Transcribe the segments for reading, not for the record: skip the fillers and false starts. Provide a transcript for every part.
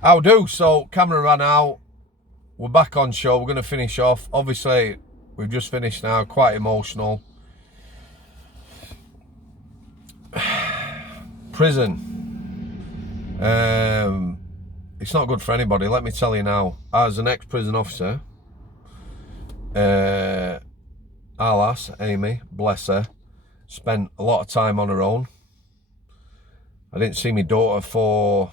How do? So camera ran out. We're back on show. We're going to finish off. Obviously, we've just finished now. Quite emotional. Prison. It's not good for anybody. Let me tell you now. As an ex-prison officer, our lass, Amy, bless her, spent a lot of time on her own. I didn't see my daughter for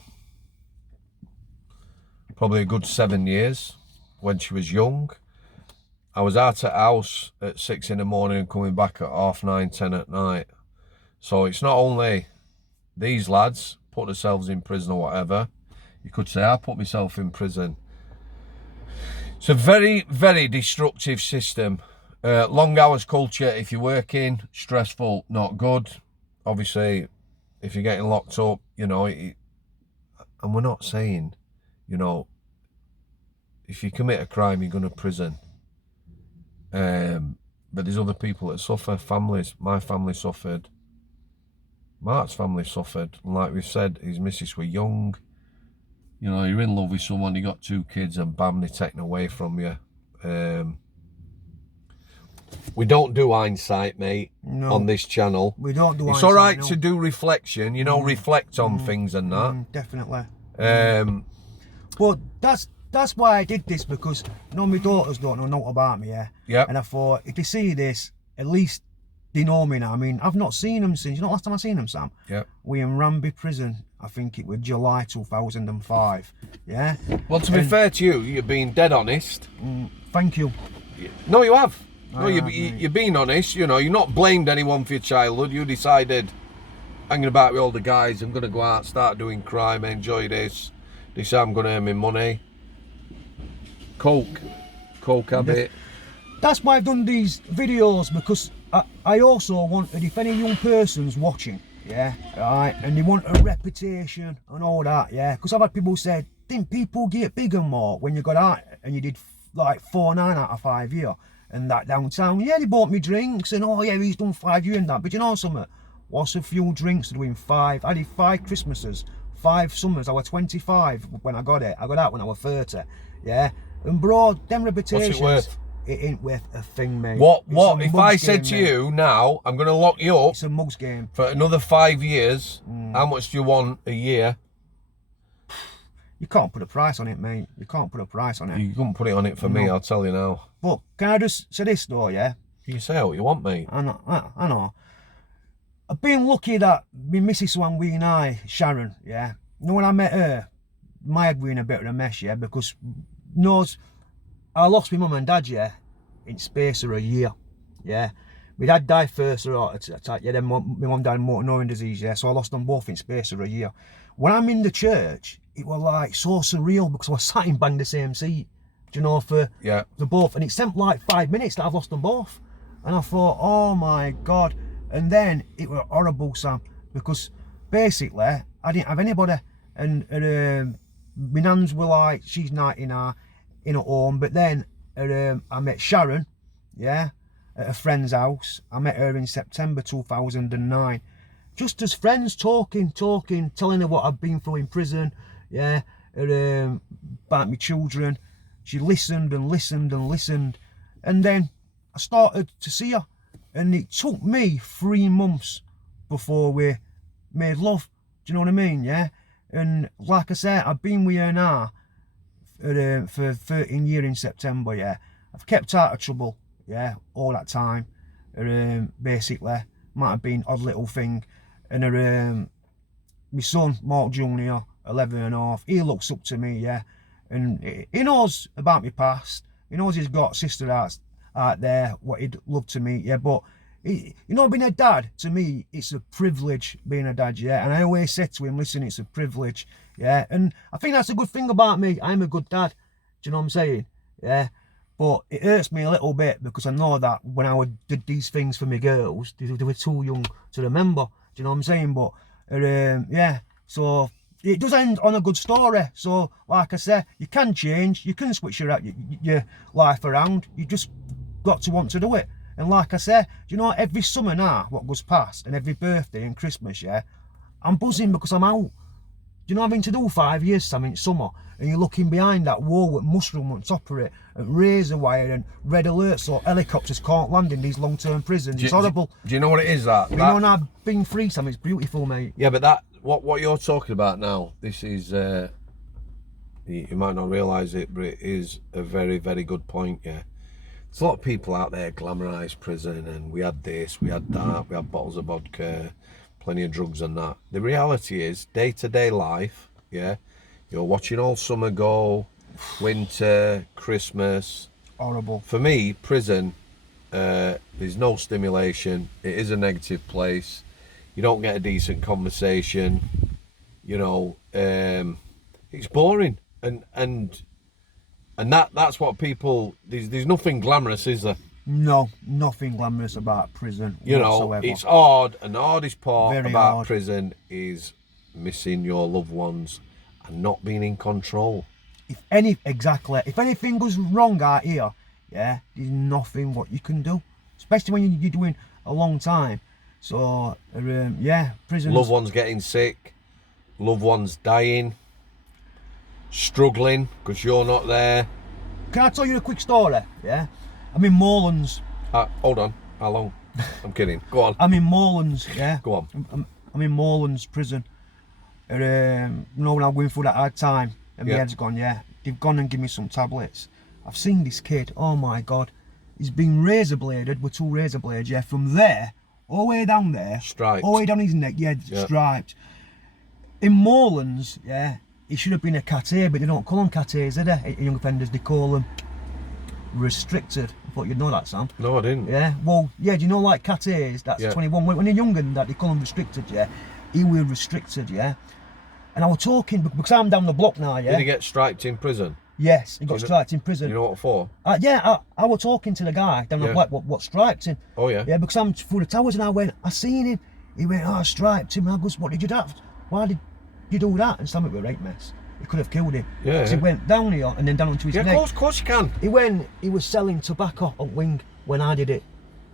probably a good 7 years when she was young. I was out at house at 6 in the morning and coming back at 9:30, 10 at night. So it's not only these lads put themselves in prison or whatever. You could say I put myself in prison. It's a very, very destructive system. Long hours culture, if you're working, stressful, not good. Obviously, if you're getting locked up, you know, and we're not saying, you know, if you commit a crime, you're going to prison. But there's other people that suffer, families. My family suffered. Mark's family suffered. And like we've said, his missus were young. You know, you're in love with someone, you got 2 kids, and bam, they're taken away from you. We don't do hindsight, mate, on this channel. We don't do hindsight. It's all right to do reflection, you know, reflect on things and that. Definitely. Well, that's why I did this, because my daughters don't know nothing about me, yeah. Yeah. And I thought, if they see this, at least they know me now. I mean, I've not seen them since, last time I seen them, Sam? Yeah. We in Ranby prison. I think it was July 2005. Yeah. Well, to be fair to you, you're being dead honest. Thank you. No, you have. No, you're being honest. You know, you're not blamed anyone for your childhood. You decided, hanging about with all the guys, I'm going to go out, start doing crime, enjoy this. This I'm going to earn me money. Coke habit. That's why I've done these videos, because I also wanted, if any young person's watching, yeah, right, and they want a reputation and all that, yeah, because I've had people say, didn't people get bigger more when you got out and you did like 4.9 out of 5 year and that downtown? Yeah, they bought me drinks and oh yeah, he's done 5 years and that, but you know something? What's a few drinks to do in 5? I did 5 Christmases, 5 summers. I was 25 when I got it. I got out when I was 30, yeah. And bro, them reputations. What's it worth? It ain't worth a thing, mate. What? If I said to you now, I'm going to lock you up. It's a mugs game. For another 5 years, how much do you want a year? You can't put a price on it, mate. You can't put a price on it. You couldn't put it on it for me, I'll tell you now. But can I just say this though, yeah? You say what you want, mate. I know. I've been lucky that my missus one we and I, Sharon, yeah? You know, when I met her, my head was in a bit of a mess, yeah? Because, I lost my mum and dad, yeah, in space of a year, yeah. My dad died first of heart attack, yeah, then my mum died of motor neuron disease, yeah, so I lost them both in space of a year. When I'm in the church, it was like so surreal, because I was sat in bang the same seat, do you know, for the both, and it seemed like 5 minutes that I've lost them both. And I thought, oh my God. And then it was horrible, Sam, because basically I didn't have anybody, and my nans were like, she's 99, in a home, but then I met Sharon, yeah, at a friend's house. I met her in September 2009, just as friends, talking, telling her what I've been through in prison, yeah, about my children. She listened and listened and listened, and then I started to see her, and it took me 3 months before we made love. Do you know what I mean? Yeah, and like I said, I've been with her now for 13 years in September, yeah. I've kept out of trouble, yeah, all that time. Basically, might have been odd little thing. And my son, Mark Jr., 11 and a half, he looks up to me, yeah. And he knows about my past. He knows he's got a sister out there, what he'd love to meet, yeah. But, you know, being a dad, to me, it's a privilege being a dad, yeah. And I always said to him, listen, it's a privilege, yeah. And I think that's a good thing about me. I'm a good dad. Do you know what I'm saying? Yeah. But it hurts me a little bit, because I know that when I did these things for my girls, they were too young to remember. Do you know what I'm saying? But, yeah. So, it does end on a good story. So, like I said, you can change. You can switch your life around. You just got to want to do it. And like I said, you know, every summer now, what goes past, and every birthday and Christmas, yeah, I'm buzzing because I'm out. you know having to do 5 years, Sam, in summer, and you're looking behind that wall with mushroom on top of it, and razor wire and red alerts, so helicopters can't land in these long-term prisons. It's horrible. Do you know what it is that? You know, now being free, Sam, it's beautiful, mate. Yeah, but what you're talking about now, this is, you might not realise it, but it is a very, very good point, yeah. There's a lot of people out there glamorise prison, and we had this, we had that, we had bottles of vodka, plenty of drugs and that. The reality is, day-to-day life, yeah, you're watching all summer go, winter, Christmas. Horrible. For me, prison, there's no stimulation. It is a negative place. You don't get a decent conversation. You know, it's boring, and that's what people. There's nothing glamorous, is there? No, nothing glamorous about prison. You whatsoever. know, it's hard, and the hardest part Very about hard. prison is missing your loved ones and not being in control. If anything goes wrong out here, yeah, there's nothing what you can do, especially when you're doing a long time. So yeah, prisons. Loved ones getting sick, loved ones dying, struggling because you're not there. Can I tell you a quick story? Yeah, I'm in Morelands. Hold on, how long? I'm kidding. Go on. I'm in Morelands. Yeah. Go on. I'm in Morelands prison. You know, when I'm going through that hard time, and my Yeah. head's gone. Yeah, they've gone and given me some tablets. I've seen this kid. Oh my God, he's been razor bladed with 2 razor blades. Yeah, from there all the way down there, Striped. all the way down his neck. Yeah, striped. In Morelands, yeah, he should have been a cat A, but they don't call them cat A's, do they? Young offenders, they call them restricted. I thought you'd know that, Sam. No, I didn't. Yeah, well, yeah, do you know like cat A's, that's 21, when they're younger than that, they call them restricted, yeah. He was restricted, yeah. And I was talking, because I'm down the block now, yeah. Did he get striped in prison? Yes, he got striped in prison. You know what for? Yeah, I was talking to the guy down the block, what striped him. Oh yeah? Yeah, because I'm through the towers and I seen him. He went, oh, I striped him. And I goes, what did you do? Why did you do that? And Sam, it was a right mess. He could have killed him. Yeah. So he went down here and then down onto his neck. Yeah, of course you can. He was selling tobacco on wing when I did it.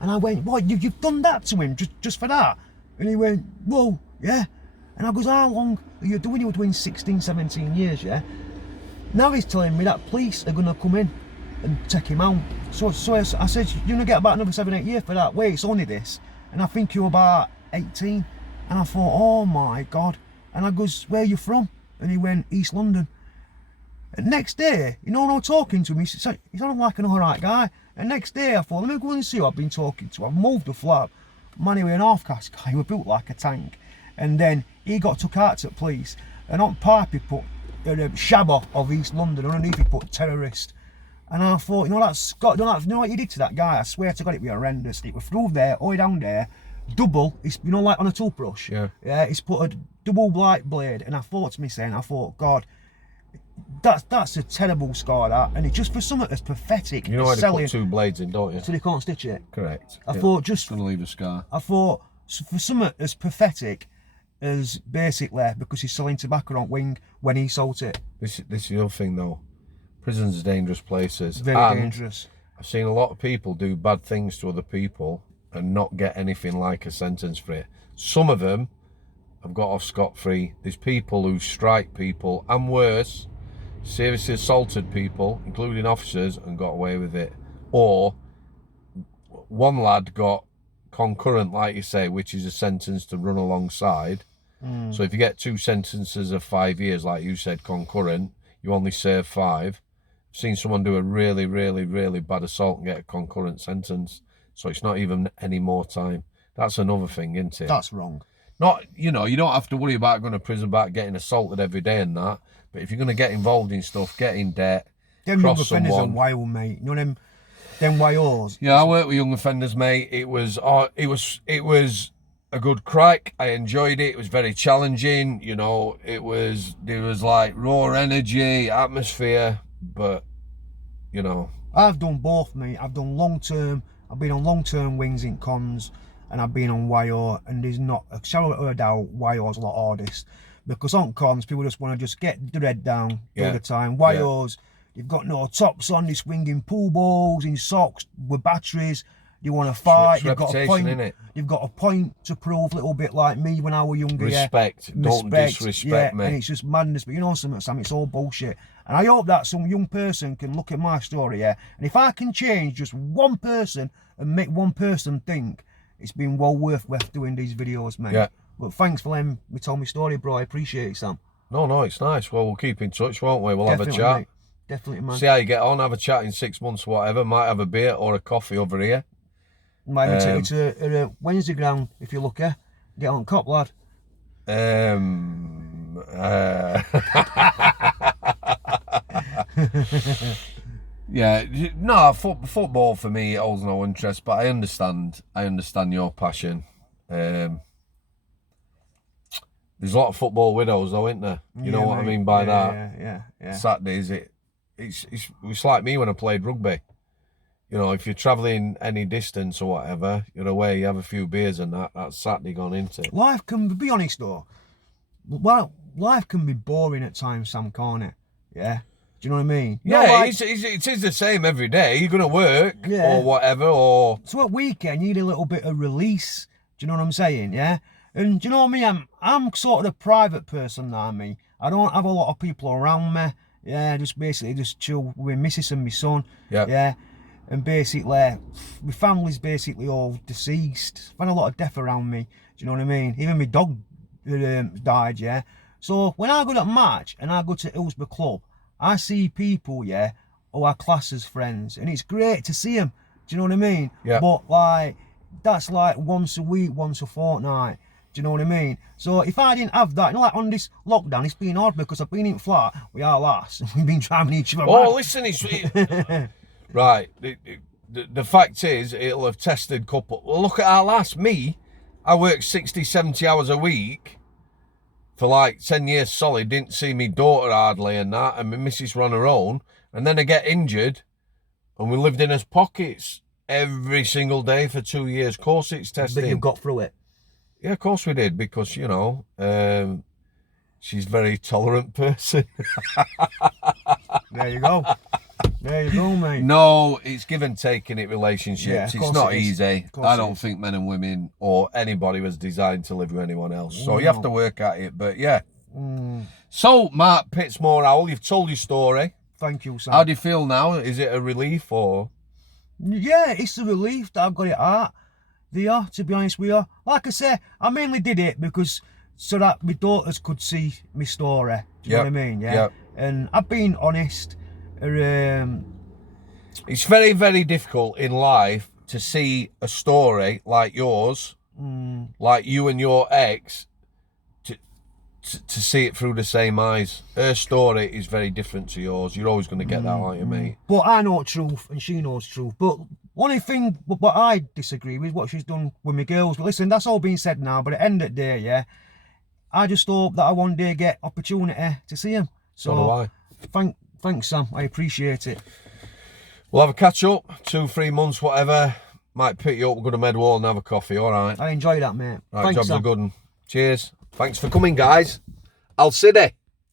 And I went, what, you've done that to him just for that? And he went, whoa, yeah. And I goes, how long are you doing? You were doing 16, 17 years, yeah? Now he's telling me that police are going to come in and take him out. So I said, you're going to get about another 7, 8 years for that. Wait, it's only this. And I think you're about 18. And I thought, oh my God. And I goes, where are you from? And he went, East London. And next day, you know, when I was talking to him, he said, he's not like an alright guy. And next day I thought, let me go and see who I've been talking to. I've moved the flat. Man, he was an half-caste guy, he was built like a tank. And then he got took out to the police. And on pipe he put Shabba of East London, underneath he put terrorist. And I thought, you know, you know what you did to that guy? I swear to God, it was horrendous. It was through there, all the way down there, double, it's, you know, like on a toothbrush. Yeah. Yeah, he's put a double black blade. And I thought to myself, God, that's a terrible scar, that. And it's just for something that's pathetic. You know why they put 2 blades in, don't you? So they can't stitch it. Correct. I thought it's going to leave a scar. I thought, for something as pathetic as basically because he's selling tobacco on wing when he sold it. This is the other thing though. Prisons are dangerous places. Very dangerous. I've seen a lot of people do bad things to other people and not get anything like a sentence for it. Some of them have got off scot-free. There's people who strike people and worse, seriously assaulted people, including officers, and got away with it. Or one lad got concurrent, like you say, which is a sentence to run alongside. So if you get 2 sentences of 5 years, like you said, concurrent, you only serve 5. I've seen someone do a really, really, really bad assault and get a concurrent sentence. So it's not even any more time. That's another thing, isn't it? That's wrong. Not, you know, you don't have to worry about going to prison, about getting assaulted every day and that. But if you're going to get involved in stuff, get in debt, Them young cross offenders are someone. wild, mate. You know them YOs. Yeah, I work with young offenders, mate. It was a good crack. I enjoyed it. It was very challenging. You know, there was like raw energy, atmosphere, but you know. I've done both, mate. I've done long term. I've been on long term wings in cons, and I've been on YO. And there's not a shadow of a doubt YO's a lot hardest, because on cons people just want to just get the head down all the time. YO's, you've got no tops on, they're swinging pool balls in socks with batteries. they want to fight, It's they've got a reputation, point, innit? they've got a point to prove, a little bit like me when I was younger. Respect, yeah. don't disrespect me. And it's just madness, but you know something, Sam, it's all bullshit. And I hope that some young person can look at my story, yeah, and if I can change just one person and make one person think, it's been well worth doing these videos, mate. Yeah. But thanks for letting me tell my story, bro. I appreciate it, Sam. No, it's nice. Well, we'll keep in touch, won't we? We'll Definitely, have a chat. mate. Definitely, man. See how you get on, have a chat in 6 months or whatever. Might have a beer or a coffee over here. Might even take you to a Wednesday ground if you're lucky. Get on cop, lad. Yeah, no, football for me holds no interest, but I understand your passion. There's a lot of football widows though, isn't there? You know what I mean by that? Yeah. Saturdays, it's like me when I played rugby. You know, if you're travelling any distance or whatever, you're away, you have a few beers and that's Saturday gone into. Life can be honest though. Well, life can be boring at times, Sam, can't it? Yeah. Do you know what I mean? You Yeah, know, like, it is the same every day. You're going to work Yeah. or whatever, or... So at weekend, you need a little bit of release. Do you know what I'm saying? Yeah. And do you know me? I'm sort of a private person now, me. I don't have a lot of people around me. Yeah, just basically just chill with Mrs. and my son. Yeah. Yeah. And basically, my family's basically all deceased. I've had a lot of death around me. Do you know what I mean? Even my dog died, yeah. So when I go to a match and I go to Hillsborough Club, I see people, yeah, who are classed as friends. And it's great to see them. Do you know what I mean? Yeah. But like, that's like once a week, once a fortnight. Do you know what I mean? So if I didn't have that, you know, like on this lockdown, it's been hard because I've been in flat with our lass and we've been driving each other. Oh, listen, right. The fact is, it'll have tested couple. Well, look at our lass. Me, I work 60, 70 hours a week for like 10 years solid. Didn't see me daughter hardly and that. And my missus run her own. And then I get injured and we lived in his pockets every single day for 2 years. Of course it's testing. But you've got through it. Yeah, of course we did, because, you know, she's a very tolerant person. There you go. There you go, mate. No, it's give and take in it, relationships. Yeah, it's not easy. I don't is. think men and women or anybody was designed to live with anyone else. So you have to work at it, but yeah. So, Mark Pittsmore Owl, you've told your story. Thank you, Sam. How do you feel now? Is it a relief or? Yeah, it's a relief that I've got it out there, to be honest with you. Like I say, I mainly did it because so that my daughters could see my story. Do you know what I mean? Yeah. Yep. And I've been honest. It's very, very difficult in life to see a story like yours, like you and your ex, to see it through the same eyes. Her story is very different to yours. You're always going to get that, aren't you, mate? But I know truth and she knows truth. But only thing what I disagree with is what she's done with my girls. But listen, that's all being said now. But at the end of the day, yeah, I just hope that I one day get opportunity to see him. So do I. Thanks, Sam. I appreciate it. We'll have a catch up, 2-3 months, whatever. Might pick you up, we'll go to Medwall and have a coffee, all right? I enjoy that, mate. Right, Thanks, job's Sam. a good one. Cheers. Thanks for coming, guys. Al City.